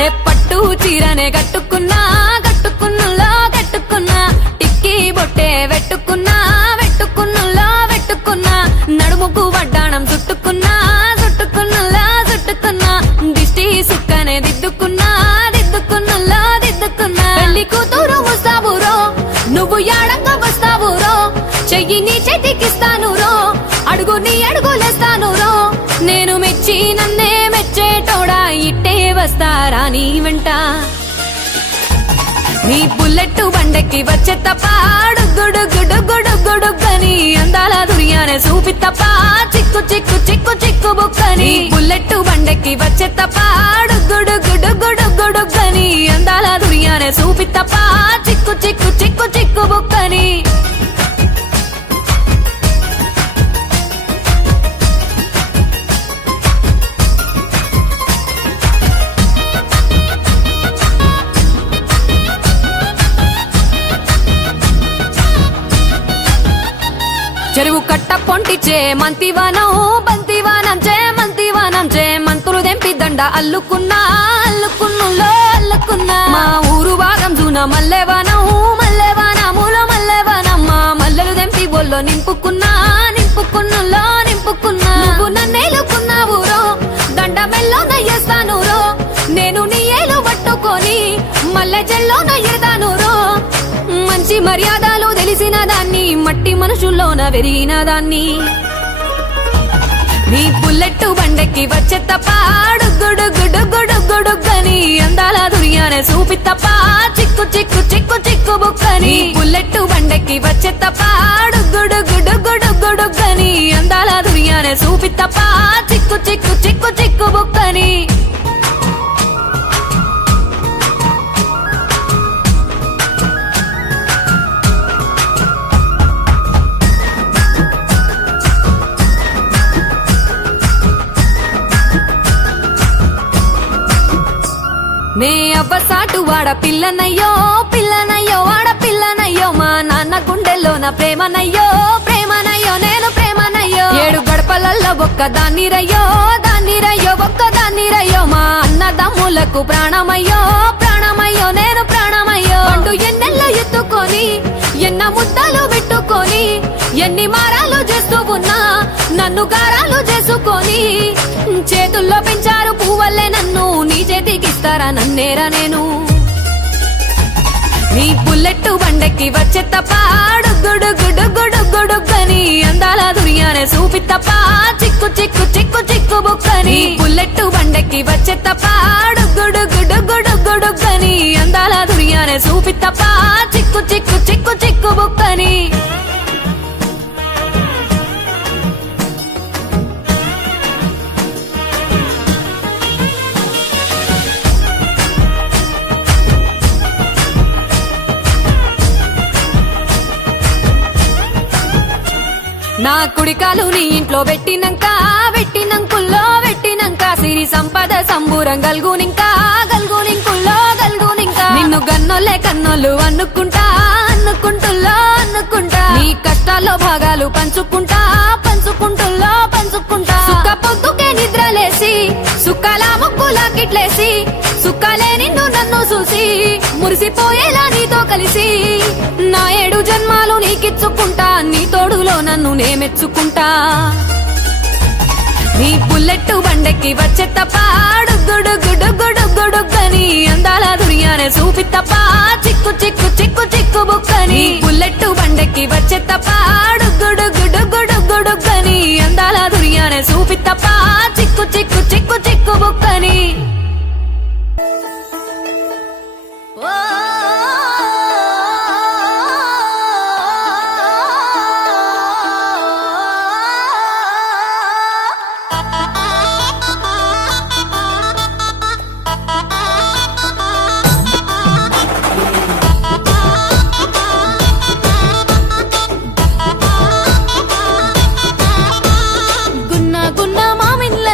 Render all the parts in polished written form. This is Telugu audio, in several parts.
హే పట్టు చీరనే కట్టుకున్నా కట్టుకున్నులో కట్టుకున్నా టిక్కీ బొట్టే వెట్టుకున్నా వెట్టుకున్నులో వెట్టుకున్నా నడుముకు వడ్డాణం చుట్టుకున్నా చుట్టుకున్నులో చుట్టుకున్నా దిష్టి సుక్కనే దిద్దుకున్నా దిద్దుకున్నులో దిద్దుకున్నా పెళ్లి కూతురు వస్తావురో నువ్వు యాడంగా వస్తావురో చెయ్యి నీ చేతికిస్తాను రో అడుగు నీ అడుగులేస్తాను రో నేను మెచ్చి నన్నే మెచ్చేటోడా ఇట్టే వస్తారా నీ వెంట నీ బుల్లెట్ బండెక్కి వచ్చే తప్ప గుడుగుడుగుడుగుడుగుడుగని అందాల దునియానే చూపి తప్ప చిక్కు చిక్కు చిక్కు చిక్కు బుక్కని బుల్లెట్ బండెక్కి వచ్చే తప్ప గుడుగుడుగుడుగుడుగని అందాల దునియానే చూపి తప్ప చిక్కు చిక్కు చిక్కు చిక్కు బుక్కని చెరువు కట్ట పొంటిచే మంతివానం బంతివానం చే మంతివానం చే మంతులు దెంపి దండ అల్లుకున్నా అల్లుకున్నులో అల్లుకున్నా మా ఊరు భాగం జూన మల్లెవానం మల్లెవానములో మల్లెవానం మా మల్లెలు దెంపి బొల్లో నింపుకున్నా నింపుకున్నులో నింపుకున్నా నువ్వు నన్నేలుకున్నావు రో దండ మెల్లో నయ్యేస్తాను రో నేను నీ ఏలు పట్టుకొని మల్లె చెల్లో నయ్యేదాను రో మంచి మర్యాదలు తెలిసిన దాన్ని మట్టి మనుషుల్లోన వెరిగిన దాన్ని నీ బుల్లెట్ బండెక్కి వచ్చే తప్ప గుడుగుడుగుడుగుడుగని అందాల దునియానే చూపి తప్ప చిక్కు చిక్కు చిక్కు చిక్కు బుక్కని బుల్లెట్ బండెక్కి వచ్చే తప్ప గుడుగుడుగుడుగుడుగని అందాల దునియానే చూపి తప్ప చిక్కు చిక్కు చిక్కు చిక్కు బుక్కని నే అవ్వసాటు వాడ పిల్లనయ్యో పిల్లనయ్యో వాడ పిల్లనయ్యో మా నాన్న గుండెల్లోన ప్రేమనయ్యో ప్రేమనయ్యో నేను ప్రేమనయ్యో 7 గడపలల్లో ఒక్క దాన్ని రయ్యో ఒక్క దాన్ని రయ్యో మా అన్నదమ్ములకు ప్రాణమయ్యో ప్రాణమయ్యో నేను ప్రాణమయ్యో అంటూ ఎన్నెల్లో ఎత్తుకొని ఎన్న ముద్దలు పెట్టుకొని ఎన్ని మారాలు చేస్తూ ఉన్నా నన్ను గారాలు చేసుకొని చేతుల్లో పెంచారు పువ్వల్లే నన్ను నీ చేతికిస్తారా నన్నేరా నేను నీ బుల్లెట్ బండెక్కి వచ్చే తప్ప గుడుగుడుగుడుగుడుగని అందాల దునియానే చూపి తప్ప చిక్కు చిక్కు చిక్కు చిక్కు బుక్కని బుల్లెట్ బండెక్కి వచ్చే తప్ప గుడుగుడుగుడుగుడుగని అందాల దునియానే చూపి తప్ప చిక్కు చిక్కు చిక్కు చిక్కు బుక్కని నా కుడికాలు నీ ఇంట్లో పెట్టినంక సిరి సంపద సంబూరం గల్గునింకా నిన్ను గన్నోలే కన్నోళ్ళు అనుకుంటా నీ కష్టాల్లో భాగాలు పంచుకుంటా సుక్క పొద్దుకే నిద్రలేసి సుక్కల ముక్కులా కిట్లేసి సుక్కలే నిన్ను నన్ను చూసి మురిసిపోయేలా నీతో కలిసి నా 7 జన్మాలు నీకిచ్చుకుంటా నీ తోడులో నన్ను నే మెచ్చుకుంటా నీ బుల్లెట్ బండెక్కి వచ్చే తప్ప గుడుగుడుగుడుగుడుగని అందాల దునియానే చూపి తప్ప చిక్కు చిక్కు చిక్కు చిక్కు బుక్కని బుల్లెట్ బండెక్కి వచ్చే తప్ప గుడుగుడుగుడుగుడుగని అందాల దునియానే చూపి తప్ప చిక్కు చిక్కు చిక్కు చిక్కు బుక్కని గున్న గున్న మామిళ్ళ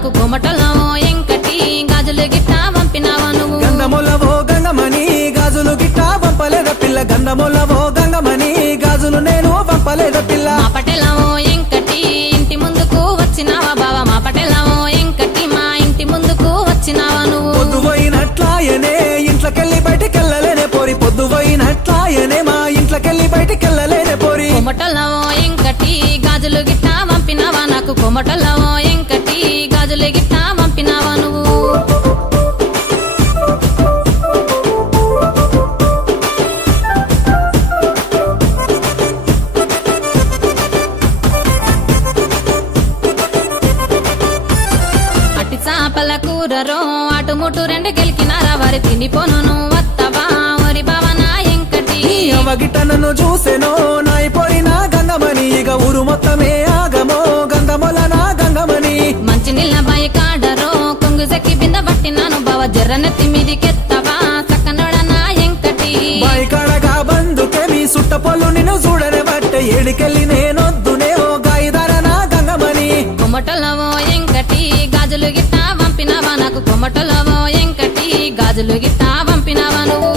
నాకు కొమటలో ఎంకటి గాజులు గిట్ట పంపినావా నువ్వు గంధములవో గంగమని గాజులు గిట్ట పంపలేద పిల్ల గంధములవో గంగమని గాజులు నేను పంపలేద పిల్ల మా పటేలవో ఎంకటి ఇంటి ముందుకు వచ్చినావా బావా మా పటేలవో ఎంకటి మా ఇంటి ముందుకు వచ్చినావా నువ్వు పొద్దుపోయినట్లాయనే ఇంట్లోకెళ్ళి బయటికెళ్ళలేనే పోరి పొద్దుపోయినట్లాయనే మా ఇంట్లోకెళ్ళి బయటికెళ్ళలేనే పోరి కొమటలవో ఎంకటి గాజులు గిట్ట పంపినావా నాకు కొమటలవో ఎంకటి గాజులు గిట్ట పంపినావా నువ్వు అట్టి చాపల కూరరో అటుముటు రెండు గెలికినారా వారి తిండిపోను వత్తవా ఒరి బావనా ఎంకటి నీ అవగిట నన్ను చూసెనో నాయి పోయిన గంగమని ఇక ఊరు మొత్తమే ఆగమో గంధముల నా గంగమని మంచి నీళ్ళ బాయి కాడరో కొంగు సక్కి బింద పట్టినాను బావ జర్రనెత్తి మీదికెత్తవా చక్కనోడనా ఎంకటి బాయి కాడగా బందుకే మీ సుట్ట పొల్లు నిన్ను చూడనే బట్టే ఏడికెళ్ళి నేనొద్దునే ఓ గాయిదార నా గంగమని కొమటలవో ఎంకటి గాజులు గిట్ట పంపినావా నాకు కొమటలవో ఎంకటి గాజులు గిట్ట పంపినావా నువ్వు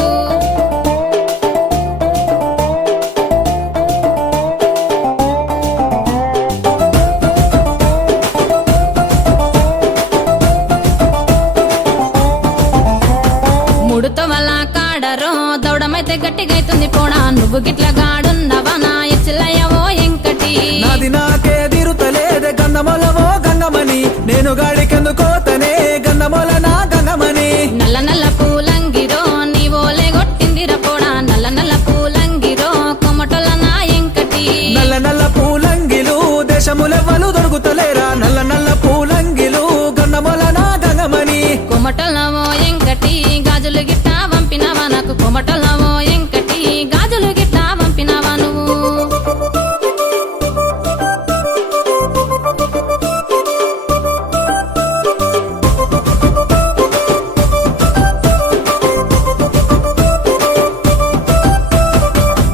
ముడుతో వల్ల కాడరో దౌడమైతే గట్టిగైతుంది పోడా నువ్వు గిట్ల గాడున్నవా నా ఎచ్చిల్లయ్యవో ఎంకటి నాది నాకే దిరుతలేదే గంధములవో గంగమని నేను గాడికెందుకోతనే గంధముల నా గంగమని నల్ల నల్ల పూలంగిరో నీవోలే గొట్టిందిర పోడా నల్ల నల్ల పూలంగిరో కొమటల నా ఎంకటి నల్ల నల్ల పూలంగిలు దేశములెవ్వలు దొరుకుతలేరా నల్ల నల్ల పూలంగిలు గంధముల నా గంగమని కొమటలవో ఎంకటి గాజులు గిట్ట పంపినావా నాకు కొమటలవో ఎంకటి గాజులు గిట్ట పంపినావా నువ్వు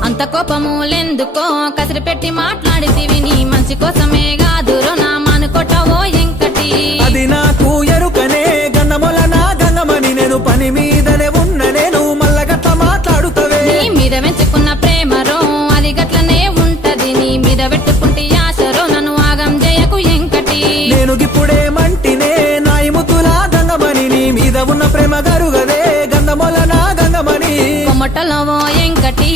అంత కోపములెందుకో కసిరి పెట్టి మాట్లాడితివి నీ మంచి కోసమే గాదురో నా మానుకొట్టవో ఎంకటి అది నాకు ఎరుకనే గంధముల నా గంగమని నేను పని మీదనే ఉన్న నేను మల్ల గట్ల మాట్లాడుతవే నీ మీద వెంచుకున్న ప్రేమరో అది గట్లనే ఉంటది నీ మీద పెట్టుకుంటే ఆశరో నన్ను ఆగం చేయకు ఎంకటి నేను గిప్పుడే మంటినే నాయి ముద్దుల గంగమని నీ మీద ఉన్న ప్రేమ గరుగదే గంధముల నా గంగమని కొమటలవో ఎంకటి